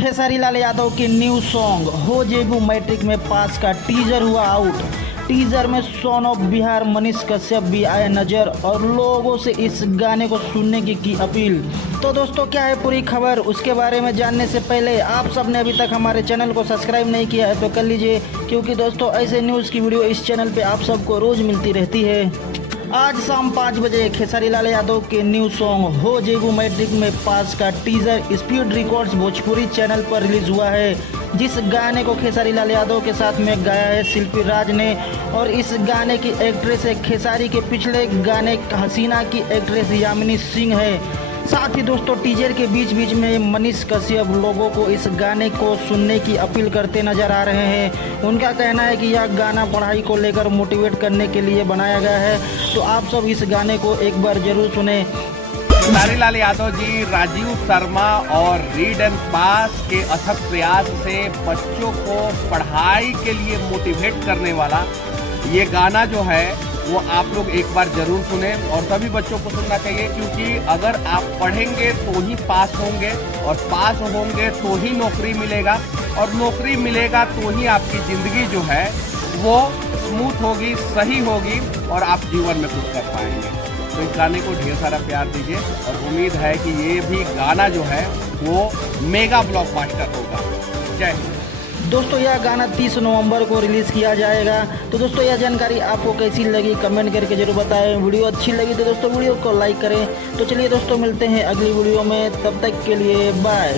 खेसारी लाल यादव के new song हो जेबू मैट्रिक में पास का टीजर हुआ आउट। टीजर में सन ऑफ बिहार मनीष कश्यप भी आए नजर और लोगों से इस गाने को सुनने की अपील। तो दोस्तों क्या है पूरी खबर, उसके बारे में जानने से पहले आप सब ने अभी तक हमारे चैनल को सब्सक्राइब नहीं किया है तो कर लीजिए, क्योंकि दोस्तों ऐसे न्यूज़ की वीडियो इस चैनल पे आप सबको रोज़ मिलती रहती है। आज शाम 5 बजे खेसारी लाल यादव के न्यू सॉन्ग हो जेबू मैट्रिक में पास का teaser speed records Bhojpuri channel पर रिलीज हुआ है, जिस गाने को खेसारी लाल यादव के साथ में गाया है शिल्पी राज ने। और इस गाने की एक्ट्रेस है खेसारी के पिछले गाने हसीना की एक्ट्रेस यामिनी सिंह है। साथ ही दोस्तों टीजर के बीच बीच में मनीष कश्यप लोगों को इस गाने को सुनने की अपील करते नजर आ रहे हैं। उनका कहना है कि यह गाना पढ़ाई को लेकर मोटिवेट करने के लिए बनाया गया है, तो आप सब इस गाने को एक बार जरूर सुने। खेसारी लाल यादव जी राजीव शर्मा और रीड एंड पास के अथक प्रयास से बच्चों को पढ़ाई के लिए मोटिवेट करने वाला ये गाना जो है वो आप लोग एक बार जरूर सुने और सभी बच्चों को सुनना चाहिए, क्योंकि अगर आप पढ़ेंगे तो ही पास होंगे और पास होंगे तो ही नौकरी मिलेगा और नौकरी मिलेगा तो ही आपकी ज़िंदगी जो है वो स्मूथ होगी, सही होगी और आप जीवन में कुछ कर पाएंगे। तो इस गाने को ढेर सारा प्यार दीजिए और उम्मीद है कि ये भी गाना जो है वो मेगा ब्लॉकबस्टर होगा। जय हिंद। दोस्तों यह गाना 30 नवंबर को रिलीज़ किया जाएगा। तो दोस्तों यह जानकारी आपको कैसी लगी कमेंट करके जरूर बताएं। वीडियो अच्छी लगी तो दोस्तों वीडियो को लाइक करें। तो चलिए दोस्तों मिलते हैं अगली वीडियो में, तब तक के लिए बाय।